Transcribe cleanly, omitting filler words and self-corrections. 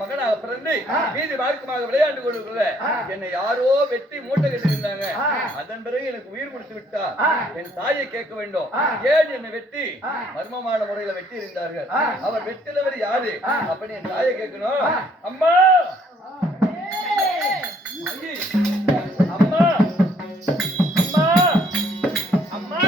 மகனாக பிறந்து வீதி வாழ்க்கமாக விளையாண்டு கொண்டிருக்கல என்னை யாரோ வெட்டி மூட்டை கட்டியிருந்தாங்க. அதன் பிறகு எனக்கு உயிர் கொடுத்து விட்டா என் தாயை கேட்க வேண்டும், ஏன் என்னை வெட்டி மர்மமான முறையில வெட்டி இருந்தார்கள், அவர் வெட்டினவர் யாரு அப்படி என் தாயை கேட்கணும். அம்மா அம்மா அம்மா